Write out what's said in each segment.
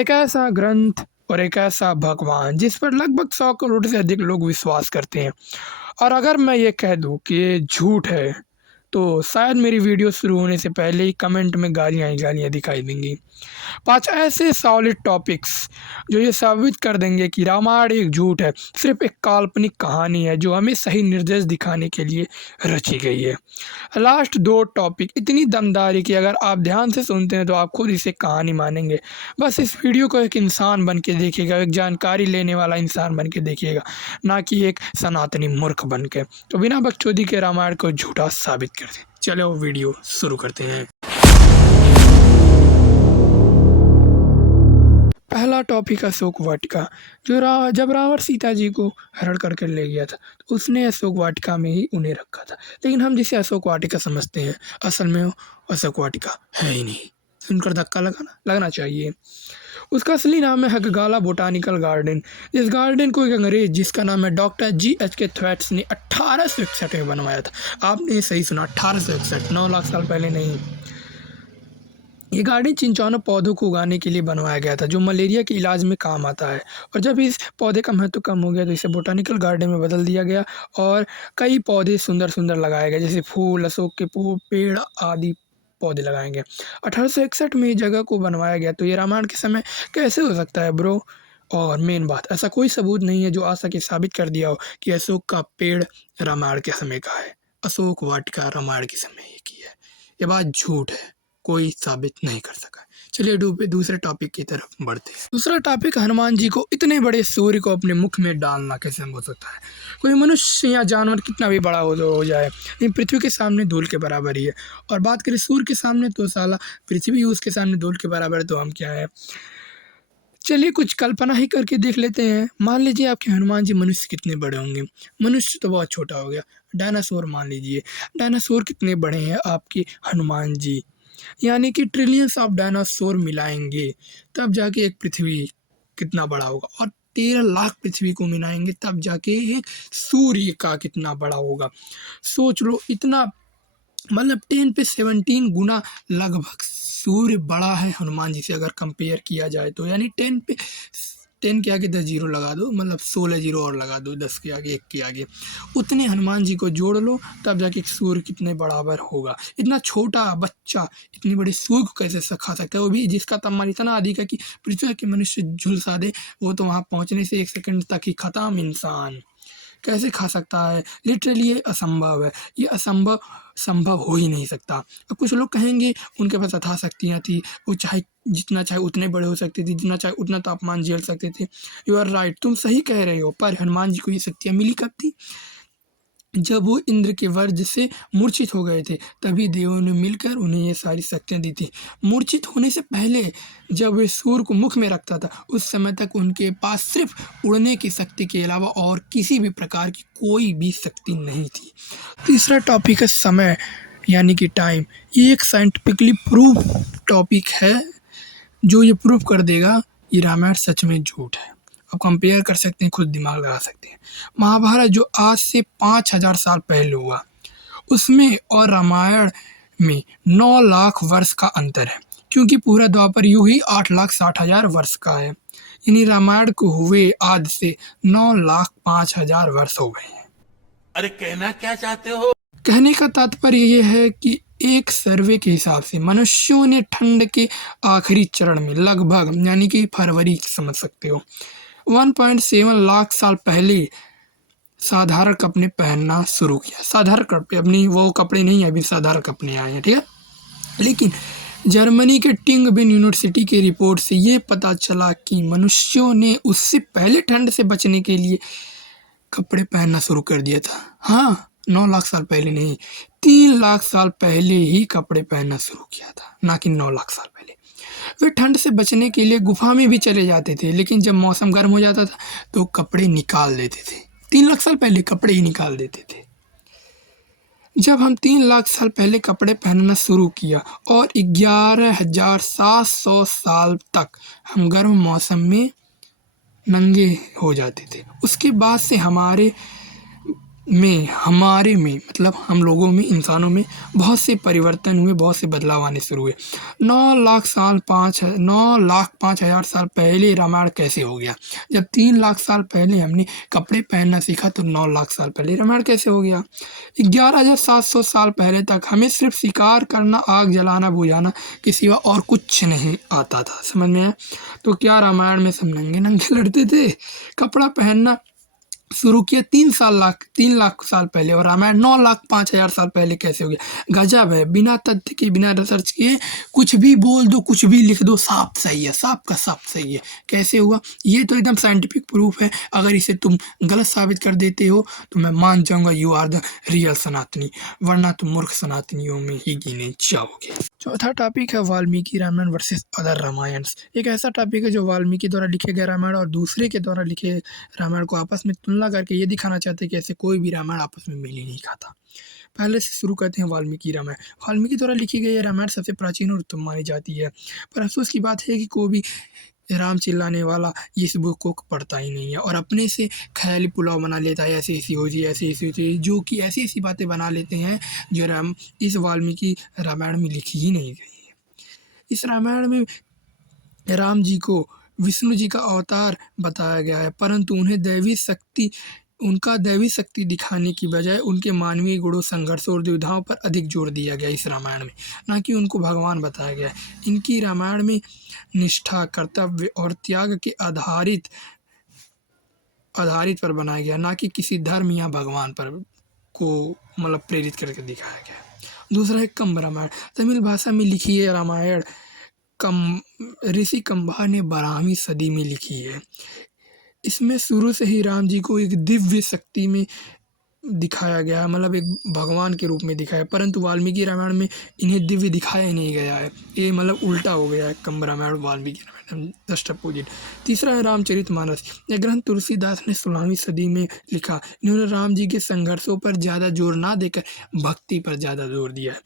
एक ऐसा ग्रंथ और एक ऐसा भगवान जिस पर लगभग 100 करोड़ से अधिक लोग विश्वास करते हैं। और अगर मैं ये कह दूँ कि ये झूठ है, तो शायद मेरी वीडियो शुरू होने से पहले ही कमेंट में गालियाँ ही गालियाँ दिखाई देंगी। 5 ऐसे सॉलिड टॉपिक्स जो ये साबित कर देंगे कि रामायण एक झूठ है, सिर्फ़ एक काल्पनिक कहानी है जो हमें सही निर्देश दिखाने के लिए रची गई है। लास्ट 2 टॉपिक इतनी दमदारी कि अगर आप ध्यान से सुनते हैं तो आप खुद इसे कहानी मानेंगे। बस इस वीडियो को एक इंसान बन के देखिएगा, एक जानकारी लेने वाला इंसान बन के देखिएगा, ना कि एक सनातनी मूर्ख बन के। तो बिना बकचोदी के रामायण को झूठा साबित कर दें। चलो वीडियो शुरू करते हैं। पहला टॉपिक अशोक वाटिका। जब रावण सीता जी को हरण करके ले गया था तो उसने अशोक वाटिका में ही उन्हें रखा था, लेकिन हम जिसे अशोक वाटिका समझते हैं असल में वो अशोक वाटिका है ही नहीं। सुनकर धक्का लगना चाहिए। उसका असली नाम है हकगाला बोटानिकल गार्डन। इस गार्डन को एक अंग्रेज जिसका नाम है डॉक्टर G.H.K. थ्वेट्स ने 1861 में बनवाया था। आपने सही सुना, 1861, 9 लाख साल पहले नहीं। ये गार्डन चिंचानो पौधों को उगाने के लिए बनवाया गया था जो मलेरिया के इलाज में काम आता है। और जब इस पौधे का महत्व कम हो गया तो इसे बोटानिकल गार्डन में बदल दिया गया और कई पौधे सुंदर सुंदर लगाए गए, जैसे फूल, अशोक के पेड़ आदि पौधे लगाए गए। 1861 में इस जगह को बनवाया गया। तो ये रामायण के समय कैसे हो सकता है ब्रो? और मेन बात, ऐसा कोई सबूत नहीं है जो आ सके साबित कर दिया हो कि अशोक का पेड़ रामायण के समय का है, अशोक वाटिका रामायण के समय की है। ये बात झूठ है, कोई साबित नहीं कर सका। चलिए दूसरे टॉपिक की तरफ बढ़ते हैं। दूसरा टॉपिक, हनुमान जी को इतने बड़े सूर्य को अपने मुख में डालना कैसे हो सकता है? कोई मनुष्य या जानवर कितना भी बड़ा हो जाए, लेकिन पृथ्वी के सामने धूल के बराबर ही है। और बात करें सूर्य के सामने तो साला पृथ्वी उसके सामने धूल के बराबर है, तो हम क्या है? चलिए कुछ कल्पना ही करके देख लेते हैं। मान लीजिए आपके हनुमान जी मनुष्य कितने बड़े होंगे? मनुष्य तो बहुत छोटा हो गया। डायनासोर मान लीजिए, डायनासोर कितने बड़े हैं आपके हनुमान जी? यानी कि ट्रिलियंस ऑफ डायनासोर मिलाएंगे तब जाके एक पृथ्वी कितना बड़ा होगा, और 13 लाख पृथ्वी को मिलाएंगे तब जाके एक सूर्य का कितना बड़ा होगा। सोच लो, इतना मतलब 10 पे 17 गुना लगभग सूर्य बड़ा है हनुमान जी से अगर कंपेयर किया जाए तो। यानी 10 के आगे 10 जीरो लगा दो, मतलब 16 जीरो और लगा दो, 10 के आगे 1 के आगे, उतने हनुमान जी को जोड़ लो तब जाके सूर्य कितने बराबर होगा। इतना छोटा बच्चा इतनी बड़ी सूर्य को कैसे खा सकता है, वो भी जिसका तापमान इतना अधिक है कि पृथ्वी के मनुष्य झुलसा दे, वो तो वहाँ पहुँचने से 1 सेकंड तक ही खत्म। इंसान कैसे खा सकता है? लिटरली ये असंभव है, ये संभव हो ही नहीं सकता। अब कुछ लोग कहेंगे उनके पास अथाह शक्तियाँ थी, वो चाहे जितना चाहे उतने बड़े हो सकते थे, जितना चाहे उतना तापमान झेल सकते थे। यू आर राइट, तुम सही कह रहे हो, पर हनुमान जी को ये शक्तियाँ मिली कब थी? जब वो इंद्र के वज्र से मूर्छित हो गए थे, तभी देवों ने मिलकर उन्हें ये सारी शक्तियाँ दी थी। मूर्छित होने से पहले जब वे सूर्य को मुख में रखता था, उस समय तक उनके पास सिर्फ उड़ने की शक्ति के अलावा और किसी भी प्रकार की कोई भी शक्ति नहीं थी। तीसरा टॉपिक है समय, यानी कि टाइम। ये एक साइंटिफिकली प्रूव टॉपिक है जो ये प्रूव कर देगा ये रामायण सच में झूठ है। अब कंपेयर कर सकते हैं, खुद दिमाग लगा सकते हैं। महाभारत जो आज से 5000 साल पहले हुआ, उसमें और रामायण में 9 लाख वर्ष का अंतर है, क्योंकि पूरा द्वापर युग ही 8,60,000 वर्ष का है। यानी रामायण को हुए आज से 9,05,000 वर्ष हो गए हैं। अरे कहना क्या चाहते हो? कहने का तात्पर्य ये है कि एक सर्वे के हिसाब से मनुष्यों ने ठंड के आखिरी चरण में लगभग, यानी कि फरवरी समझ सकते हो, 1.7 लाख साल पहले साधारण कपड़े पहनना शुरू किया। साधारण कपड़े, अपनी वो कपड़े नहीं, अभी साधारण कपड़े आए हैं, ठीक है। लेकिन जर्मनी के टिंगबिन यूनिवर्सिटी की रिपोर्ट से ये पता चला कि मनुष्यों ने उससे पहले ठंड से बचने के लिए कपड़े पहनना शुरू कर दिया था। हाँ, 9 लाख साल पहले नहीं, 3 लाख साल पहले ही कपड़े पहनना शुरू किया था, ना कि 9 लाख साल पहले। वे ठंड से बचने के लिए गुफा में भी चले जाते थे, लेकिन जब मौसम गर्म हो जाता था तो कपड़े निकाल देते थे। 3 लाख साल पहले कपड़े ही निकाल देते थे। जब हम 3 लाख साल पहले कपड़े पहनना शुरू किया और 11,700 साल तक हम गर्म मौसम में नंगे हो जाते थे, उसके बाद से हमारे में हमारे में मतलब हम लोगों में इंसानों में बहुत से परिवर्तन हुए, बहुत से बदलाव आने शुरू हुए। 9,05,000 साल पहले रामायण कैसे हो गया? जब 3 लाख साल पहले हमने कपड़े पहनना सीखा तो 9 लाख साल पहले रामायण कैसे हो गया? 11,700 साल पहले तक हमें सिर्फ शिकार करना, आग जलाना, बुझाना के सिवा और कुछ नहीं आता था। समझ में आया? तो क्या रामायण में सब नंगे लड़ते थे? कपड़ा पहनना शुरू किया 3 लाख साल पहले, और रामायण 9,05,000 साल पहले कैसे हो गया? गजब है, बिना तथ्य के, बिना रिसर्च किए कुछ भी बोल दो, कुछ भी लिख दो, साफ सही है, साफ का साफ सही है। कैसे हुआ? ये तो एकदम साइंटिफिक प्रूफ है। अगर इसे तुम गलत साबित कर देते हो तो मैं मान जाऊंगा यू आर द रियल सनातनी, वरना तुम मूर्ख सनातनियों में ही गिने जाओगे। चौथा टॉपिक है वाल्मीकि रामायण वर्सेस अदर रामायण्स। एक ऐसा टॉपिक है जो वाल्मीकि द्वारा लिखे गए रामायण और दूसरे के द्वारा लिखे रामायण को आपस में तुलना करके ये दिखाना चाहते हैं कि ऐसे कोई भी रामायण आपस में मेल ही नहीं खाता। पहले से शुरू करते हैं वाल्मीकि रामायण। वाल्मीकि द्वारा लिखी गई ये रामायण सबसे प्राचीन और उत्तम मानी जाती है, पर अफसोस की बात है कि कोई भी राम चिल्लाने वाला इस बुक को पढ़ता ही नहीं है और अपने से ख्याली पुलाव बना लेता है, ऐसी ऐसी हो जी, ऐसी ऐसी होती, जो कि ऐसी ऐसी बातें बना लेते हैं जो इस वाल्मीकि रामायण में लिखी ही नहीं गई है। इस रामायण में राम जी को विष्णु जी का अवतार बताया गया है, परंतु उनका दैवी शक्ति दिखाने की बजाय उनके मानवीय गुणों, संघर्षों और दुविधाओं पर अधिक जोर दिया गया इस रामायण में, ना कि उनको भगवान बताया गया है। इनकी रामायण में निष्ठा, कर्तव्य और त्याग के आधारित पर बनाया गया, ना कि किसी धर्म या भगवान पर को मतलब प्रेरित करके दिखाया गया। दूसरा है कंब रामायण। तमिल भाषा में लिखी है रामायण ऋषि कंबा ने 12वीं सदी में लिखी है। इसमें शुरू से ही राम जी को एक दिव्य शक्ति में दिखाया गया है, मतलब एक भगवान के रूप में दिखाया, परंतु वाल्मीकि रामायण में इन्हें दिव्य दिखाया ही नहीं गया है। ये मतलब उल्टा हो गया है कंब रामायण वाल्मीकि रामायण, जस्ट अपोजिट। तीसरा है रामचरितमानस। यह ग्रंथ तुलसीदास ने 16वीं सदी में लिखा। इन्होंने राम जी के संघर्षों पर ज़्यादा जोर ना देकर भक्ति पर ज़्यादा जोर दिया है।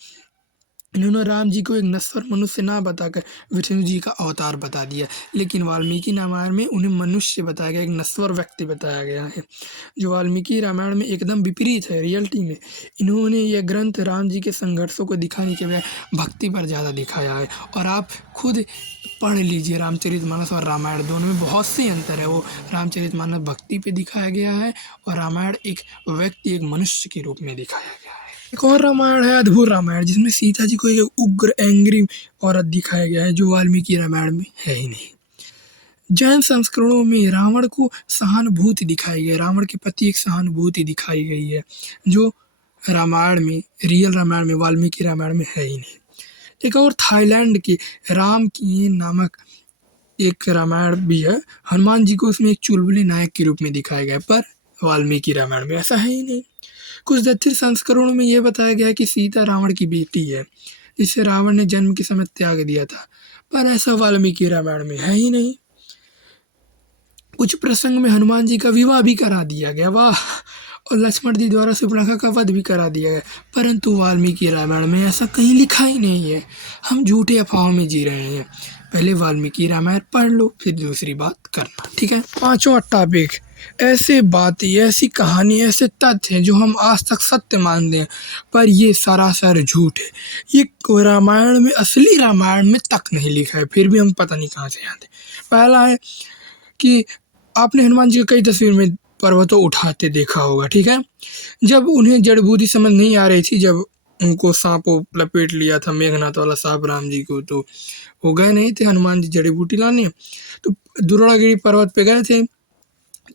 इन्होंने राम जी को एक नश्वर मनुष्य ना बताकर विष्णु जी का अवतार बता दिया, लेकिन वाल्मीकि रामायण में उन्हें मनुष्य बताया गया, एक नश्वर व्यक्ति बताया गया है, जो वाल्मीकि रामायण में एकदम विपरीत है रियलिटी में। इन्होंने यह ग्रंथ राम जी के संघर्षों को दिखाने के बजाय भक्ति पर ज़्यादा दिखाया है। और आप खुद पढ़ लीजिए रामचरितमानस और रामायण, दोनों में बहुत से अंतर है। वो रामचरितमानस भक्ति पे दिखाया गया है और रामायण एक व्यक्ति, एक मनुष्य के रूप में दिखाया गया है। एक और रामायण है अद्भुत रामायण, जिसमें सीता जी को एक उग्र एंग्री औरत दिखाया गया है, जो वाल्मीकि रामायण में है ही नहीं। जैन संस्करणों में रावण को सहानुभूति दिखाई गई, रावण के प्रति एक सहानुभूति दिखाई गई है, जो रामायण में, रियल रामायण में, वाल्मीकि रामायण में है ही नहीं। एक और थाईलैंड के राम की नामक एक रामायण भी है। हनुमान जी को उसमें एक चुलबुले नायक के रूप में दिखाया गया, पर वाल्मीकि रामायण में ऐसा है ही नहीं। कुछ दक्षिण संस्करणों में यह बताया गया कि सीता रावण की बेटी है, जिसे रावण ने जन्म के समय त्याग दिया था, पर ऐसा वाल्मीकि रामायण में है ही नहीं। कुछ प्रसंग में हनुमान जी का विवाह भी करा दिया गया, वाह, और लक्ष्मण जी द्वारा सुपर्णखा का वध भी करा दिया गया, परंतु वाल्मीकि रामायण में ऐसा कहीं लिखा ही नहीं है। हम झूठे अफवाहों में जी रहे हैं। पहले वाल्मीकि रामायण पढ़ लो, फिर दूसरी बात करना, ठीक है। पांचवा टॉपिक, ऐसे बातें, ऐसी कहानी, ऐसे तथ्य हैं जो हम आज तक सत्य मानते हैं, पर ये सरासर झूठ है। ये रामायण में, असली रामायण में तक नहीं लिखा है, फिर भी हम पता नहीं कहाँ से आते। पहला है कि आपने हनुमान जी को कई तस्वीर में पर्वतों उठाते देखा होगा, ठीक है। जब उन्हें जड़ बूटी समझ नहीं आ रही थी, जब उनको सांपों लपेट लिया था, मेघनाथ वाला सांप राम जी को, तो वो गए नहीं थे हनुमान जी जड़ी बूटी लाने, तो द्रोणागिरी पर्वत पे गए थे।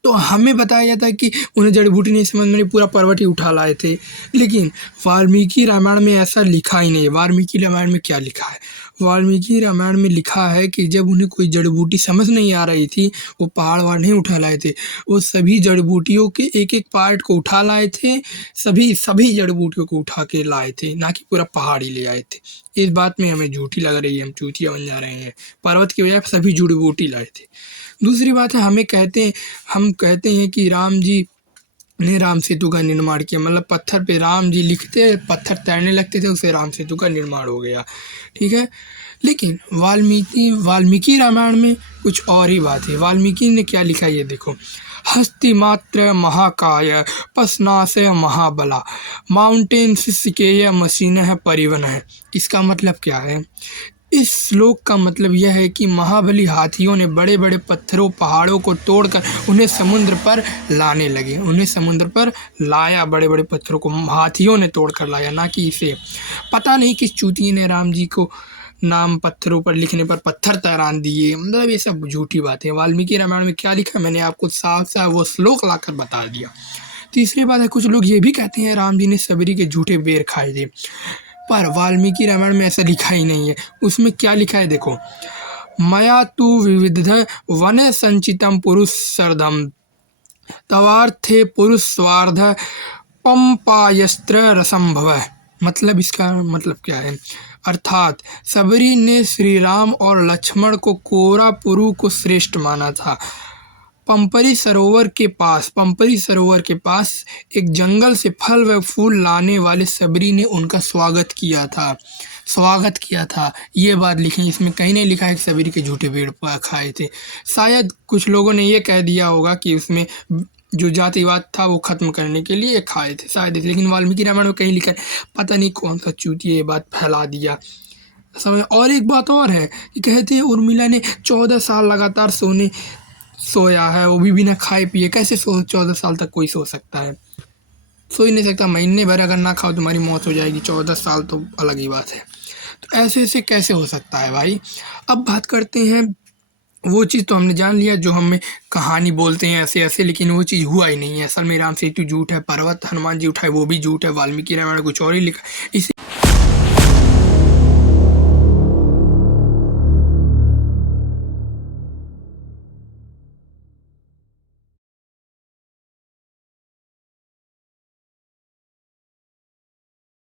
तो हमें बताया जाता है कि उन्हें जड़ी बूटी नहीं समझ में, पूरा पर्वत ही उठा लाए थे, लेकिन वाल्मीकि रामायण में ऐसा लिखा ही नहीं। वाल्मीकि रामायण में क्या लिखा है? वाल्मीकि रामायण में लिखा है कि जब उन्हें कोई जड़ी बूटी समझ नहीं आ रही थी, वो पहाड़ वहाड़ नहीं उठा लाए थे, वो सभी जड़ी बूटियों के एक एक पार्ट को उठा लाए थे, सभी जड़ी बूटियों को उठा के लाए थे, ना कि पूरा पहाड़ ही ले आए थे। इस बात में हमें झूठी लग रही है, हम चूतिया बन जा रहे हैं। पर्वत की बजाय सभी जड़ी बूटी लाए थे। दूसरी बात है, हम कहते हैं कि राम जी ने राम सेतु का निर्माण किया, मतलब पत्थर पे राम जी लिखते, पत्थर तैरने लगते थे, उसे राम सेतु का निर्माण हो गया, ठीक है। लेकिन वाल्मीकि रामायण में कुछ और ही बात है। वाल्मीकि ने क्या लिखा ये देखो, हस्तिमात्र महाकाय पसनासय महाबला माउंटेन सिकेय मशीन परिवन है। इसका मतलब क्या है? इस श्लोक का मतलब यह है कि महाबली हाथियों ने बड़े बड़े पत्थरों पहाड़ों को तोड़कर उन्हें समुद्र पर लाने लगे। उन्हें समुद्र पर लाया, बड़े बड़े पत्थरों को हाथियों ने तोड़कर लाया, ना कि इसे। पता नहीं किस चूतिए ने राम जी को नाम पत्थरों पर लिखने पर पत्थर तैरान दिए। मतलब ये सब झूठी बात है। वाल्मीकि रामायण में क्या लिखा मैंने आपको साफ साफ वो श्लोक लाकर बता दिया। तीसरी बात है, कुछ लोग ये भी कहते हैं राम जी ने सबरी के झूठे बेर खाए थे, पर वाल्मीकि रामायण में ऐसा लिखा ही नहीं है। उसमें क्या लिखा है देखो, मया तु विविध वने संचितम पुरुष सर्धम तवार्थे पुरुष स्वार्ध पंपायस्त्र रसंभव। मतलब इसका मतलब क्या है? अर्थात सबरी ने श्री राम और लक्ष्मण को कोरा पुरु को श्रेष्ठ माना था। पंपरी सरोवर के पास एक जंगल से फल व फूल लाने वाले सबरी ने उनका स्वागत किया था। ये बात लिखी, इसमें कहीं नहीं लिखा है कि सबरी के झूठे पेड़ खाए थे। शायद कुछ लोगों ने ये कह दिया होगा कि उसमें जो जातिवाद था वो खत्म करने के लिए खाए थे शायद, लेकिन वाल्मीकि रामायण में कहीं लिखा है। पता नहीं कौन सा चूतिया ये बात फैला दिया समझ। और एक बात और है कि कहते हैं उर्मिला ने 14 साल लगातार सोया है, वो भी बिना खाए पिए। कैसे 14 साल तक कोई सो सकता है? सो ही नहीं सकता। महीने भर अगर ना खाओ तुम्हारी मौत हो जाएगी, 14 साल तो अलग ही बात है। तो ऐसे कैसे हो सकता है भाई? अब बात करते हैं, वो चीज़ तो हमने जान लिया जो हमें कहानी बोलते हैं ऐसे, लेकिन वो चीज़ हुआ ही नहीं है। असल में राम सेतु झूठ है, पर्वत हनुमान जी उठाए वो भी झूठ है, वाल्मीकि रामायण कुछ और ही लिखा है। इसी